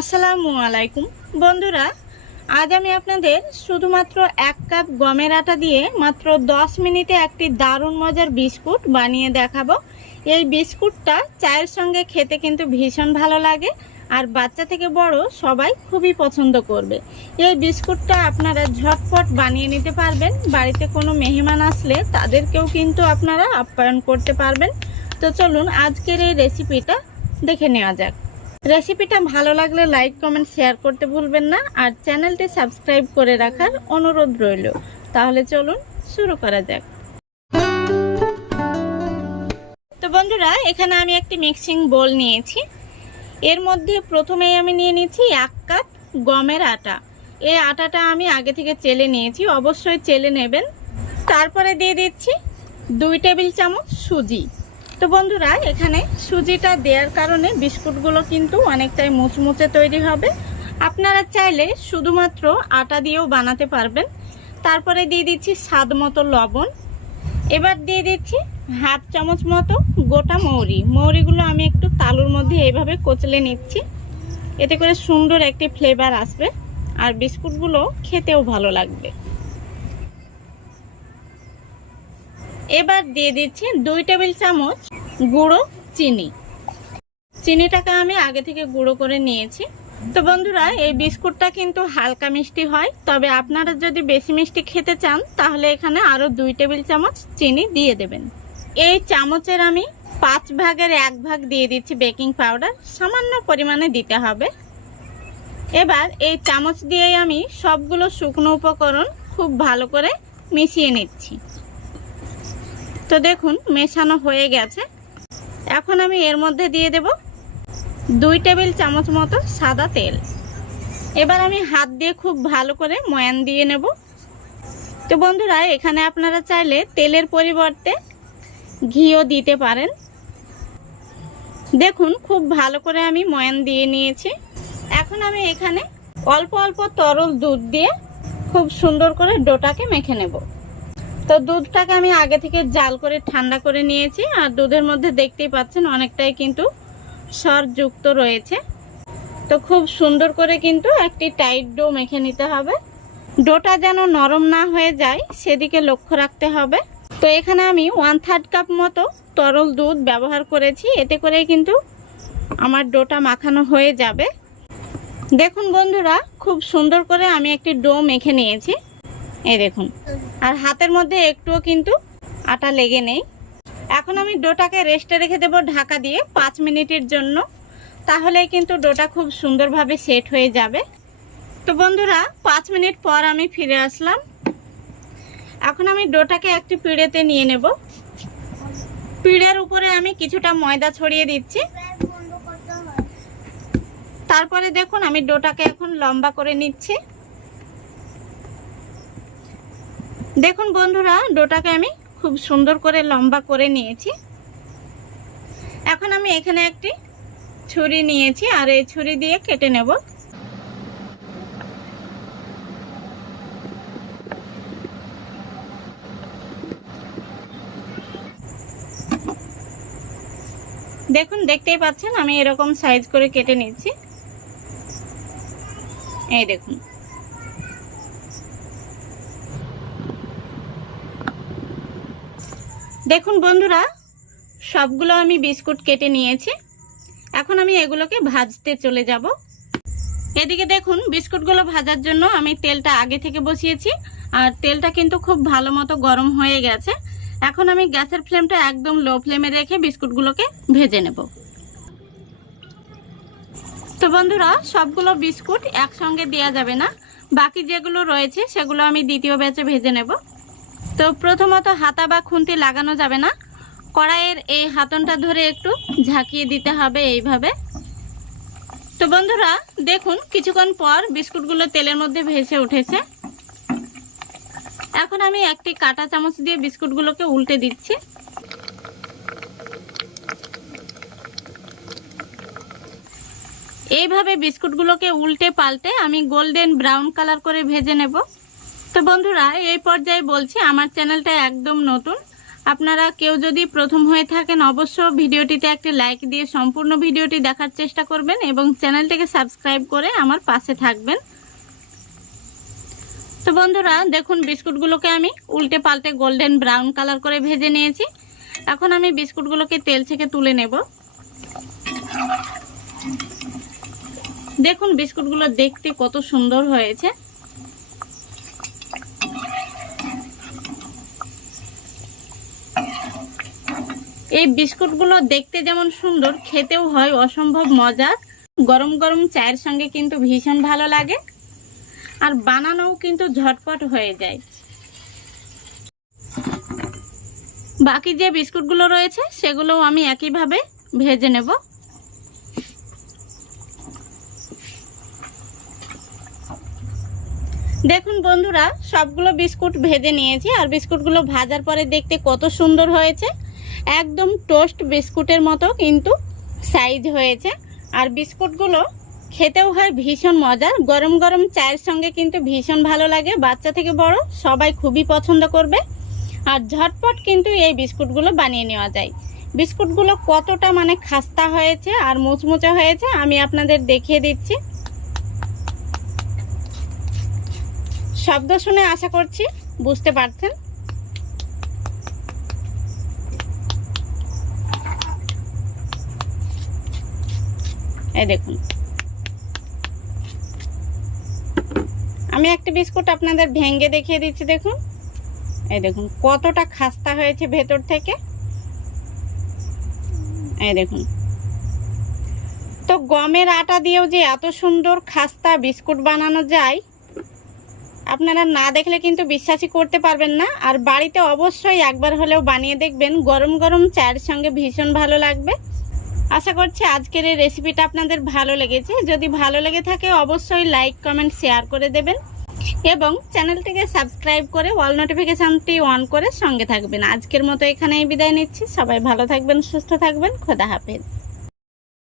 আসসালামু আলাইকুম বন্ধুরা, আজ আমি আপনাদের শুধুমাত্র 1 কাপ গমের আটা দিয়ে মাত্র 10 মিনিটে একটি দারুণ মজার বিস্কুট বানিয়ে দেখাবো। এই বিস্কুটটা চায়ের সঙ্গে খেতে কিন্তু ভীষণ ভালো লাগে, আর বাচ্চা থেকে বড় সবাই খুবই পছন্দ করবে। এই বিস্কুটটা আপনারা ঝটপট বানিয়ে নিতে পারবেন। বাড়িতে কোনো মেহমান আসলে তাদেরকেও কিন্তু আপনারা আপ্যায়ন করতে পারবেন। তো চলুন আজকের এই রেসিপিটা দেখে নেওয়া যাক। রেসিপিটা ভালো লাগলে লাইক কমেন্ট শেয়ার করতে ভুলবেন না, আর চ্যানেলটি সাবস্ক্রাইব করে রাখার অনুরোধ রইল। তাহলে চলুন শুরু করা যাক। তো বন্ধুরা, এখানে আমি একটি মিক্সিং বোল নিয়েছি। এর মধ্যে প্রথমেই আমি নিয়ে নিয়েছি 1 কাপ গমের আটা। এই আটাটা আমি আগে থেকে চেলে নিয়েছি, অবশ্যই চেলে নেবেন। তারপরে দিয়ে দিচ্ছি 2 টেবিল চামচ সুজি। তো বন্ধুরা, এখানে সুজিটা দেওয়ার কারণে বিস্কুটগুলো কিন্তু অনেকটাই মুচমুচে তৈরি হবে। আপনারা চাইলে শুধুমাত্র আটা দিয়েও বানাতে পারবেন। তারপরে দিয়ে দিচ্ছি স্বাদ মতো লবণ। এবার দিয়ে দিচ্ছি 1/2 চামচ মতো গোটা মৌরি। মৌরিগুলো আমি একটু তালুর মধ্যে এইভাবে কচলে নিচ্ছি, এতে করে সুন্দর একটি ফ্লেভার আসবে আর বিস্কুটগুলো খেতেও ভালো লাগবে। এবার দিয়ে দিচ্ছি 2 টেবিল চামচ গুঁড়ো চিনি। চিনিটাকে আমি আগে থেকে গুঁড়ো করে নিয়েছি। তো বন্ধুরা, এই বিস্কুটটা কিন্তু হালকা মিষ্টি হয়, তবে আপনারা যদি বেশি মিষ্টি খেতে চান তাহলে এখানে আরও 2 টেবিল চামচ চিনি দিয়ে দেবেন। এই চামচের আমি 5 ভাগের 1 ভাগ দিয়ে দিচ্ছি বেকিং পাউডার, সামান্য পরিমাণে দিতে হবে। এবার এই চামচ দিয়েই আমি সবগুলো শুকনো উপকরণ খুব ভালো করে মিশিয়ে নিচ্ছি। তো দেখুন মেশানো হয়ে গেছে। এখন আমি এর মধ্যে দিয়ে দেব 2 টেবিল চামচ মতো সাদা তেল। এবার আমি হাত দিয়ে খুব ভালো করে ময়ান দিয়ে নেব। তো বন্ধুরা, এখানে আপনারা চাইলে তেলের পরিবর্তে ঘিও দিতে পারেন। দেখুন খুব ভালো করে আমি ময়ান দিয়ে নিয়েছি। এখন আমি এখানে অল্প অল্প তরল দুধ দিয়ে খুব সুন্দর করে ডোটাকে মেখে নেব। তো দুধটাকে আমি আগে থেকে জাল করে ঠান্ডা করে নিয়েছি, আর দুধের মধ্যে দেখতেই পাচ্ছেন অনেকটাই কিন্তু সর যুক্ত রয়েছে। তো খুব সুন্দর করে কিন্তু একটি টাইট ডো মেখে নিতে হবে। ডোটা যেন নরম না হয়ে যায় সেদিকে লক্ষ্য রাখতে হবে। তো এখানে আমি 1/3 কাপ মতো তরল দুধ ব্যবহার করেছি, এতে করে কিন্তু আমার ডোটা মাখানো হয়ে যাবে। দেখুন বন্ধুরা, খুব সুন্দর করে আমি একটি ডো মেখে নিয়েছি, এই দেখুন, আর হাতের মধ্যে একটুও কিন্তু আটা লেগে নেই। এখন আমি ডোটাকে রেস্টে রেখে দেব ঢাকা দিয়ে 5 মিনিটের জন্য, তাহলে কিন্তু ডোটা খুব সুন্দরভাবে সেট হয়ে যাবে। তো বন্ধুরা, 5 মিনিট পর আমি ফিরে আসলাম। এখন আমি ডোটাকে একটি পিঁড়েতে নিয়ে নেব। পিঁড়ের উপরে আমি কিছুটা ময়দা ছড়িয়ে দিচ্ছি। তারপরে দেখুন আমি ডোটাকে এখন লম্বা করে নিচ্ছি। দেখুন বন্ধুরা, ডোটাকে আমি খুব সুন্দর করে লম্বা করে নিয়েছি। এখন আমি এখানে একটি ছুরি নিয়েছি, আর এই ছুরি দিয়ে কেটে নেব। দেখুন দেখতেই পাচ্ছেন আমি এরকম সাইজ করে কেটে নিচ্ছি, এই দেখুন। দেখুন বন্ধুরা, সবগুলো আমি বিস্কুট কেটে নিয়েছি। এখন আমি এগুলোকে ভাজতে চলে যাব। এদিকে দেখুন বিস্কুটগুলো ভাজার জন্য আমি তেলটা আগে থেকে বসিয়েছি, আর তেলটা কিন্তু খুব ভালো মতো গরম হয়ে গেছে। এখন আমি গ্যাসের ফ্লেমটা একদম লো ফ্লেমে রেখে বিস্কুটগুলোকে ভেজে নেব। তো বন্ধুরা, সবগুলো বিস্কুট একসঙ্গে দেওয়া যাবে না, বাকি যেগুলো রয়েছে সেগুলো আমি দ্বিতীয় ব্যাচে ভেজে নেব। তো প্রথমত হাতা বা খুন্তি লাগানো যাবে না, কড়াইয়ের এই হাতনটা ধরে একটু ঝাঁকিয়ে দিতে হবে এইভাবে। তো বন্ধুরা দেখুন কিছুক্ষণ পর বিস্কুটগুলো তেলের মধ্যে ভেসে উঠেছে। এখন আমি একটি কাঁটা চামচ দিয়ে বিস্কুটগুলোকে উল্টে দিচ্ছি। এইভাবে বিস্কুটগুলোকে উল্টে পাল্টে আমি গোল্ডেন ব্রাউন কালার করে ভেজে নেব। তো বন্ধুরা, এই পর্যায়ে বলছি আমার চ্যানেলটা একদম নতুন, আপনারা কেউ যদি প্রথম হয়ে থাকেন অবশ্য ভিডিওটিতে একটি লাইক দিয়ে সম্পূর্ণ ভিডিওটি দেখার চেষ্টা করবেন এবং চ্যানেলটিকে সাবস্ক্রাইব করে আমার পাশে থাকবেন। তো বন্ধুরা দেখুন, বিস্কুটগুলোকে আমি উল্টে পাল্টে গোল্ডেন ব্রাউন কালার করে ভেজে নিয়েছি। এখন আমি বিস্কুটগুলোকে তেল থেকে তুলে নেব। দেখুন বিস্কুটগুলো দেখতে কত সুন্দর হয়েছে। এই বিস্কুটগুলো দেখতে যেমন সুন্দর, খেতেও হয় অসম্ভব মজার। গরম গরম চায়ের সঙ্গে কিন্তু ভীষণ ভালো লাগে, আর বানানোও কিন্তু ঝটপট হয়ে যায়। বাকি যে বিস্কুটগুলো রয়েছে সেগুলোও আমি একইভাবে ভেজে নেব। দেখুন বন্ধুরা, সবগুলো বিস্কুট ভেজে নিয়েছি, আর বিস্কুটগুলো ভাজার পরে দেখতে কত সুন্দর হয়েছে। একদম টোস্ট বিস্কুটের মতো কিন্তু সাইজ হয়েছে, আর বিস্কুটগুলো খেতেও হয় ভীষণ মজার। গরম গরম চায়ের সঙ্গে কিন্তু ভীষণ ভালো লাগে, বাচ্চা থেকে বড় সবাই খুবই পছন্দ করবে। আর ঝটপট কিন্তু এই বিস্কুটগুলো বানিয়ে নেওয়া যায়। বিস্কুটগুলো কতটা খাস্তা হয়েছে আর মুচমুচে হয়েছে আমি আপনাদের দেখিয়ে দিচ্ছি। শব্দ শুনে আশা করছি বুঝতে পারছেন। এই দেখুন, আমি একটা বিস্কুট আপনাদের ভেঙে দেখিয়ে দিচ্ছি। দেখুন, এই দেখুন কতটা খাস্তা হয়েছে ভেতর থেকে। এই দেখুন, তো গমের আটা দিয়েও যে এত সুন্দর খাস্তা বিস্কুট বানানো যায় আপনারা না দেখলে কিন্তু বিশ্বাসই করতে পারবেন না। আর বাড়িতে অবশ্যই একবার হলেও বানিয়ে দেখবেন, গরম গরম চায়ের সঙ্গে ভীষণ ভালো লাগবে। আশা করছি আজকের এই রেসিপিটা আপনাদের ভালো লেগেছে। যদি ভালো লেগে থাকে অবশ্যই লাইক কমেন্ট শেয়ার করে দেবেন এবং চ্যানেলটিকে সাবস্ক্রাইব করে অল নোটিফিকেশনটি অন করে সঙ্গে থাকবেন। আজকের মতো এখানেই বিদায় নিচ্ছি। সবাই ভালো থাকবেন, সুস্থ থাকবেন। খোদা হাফেজ।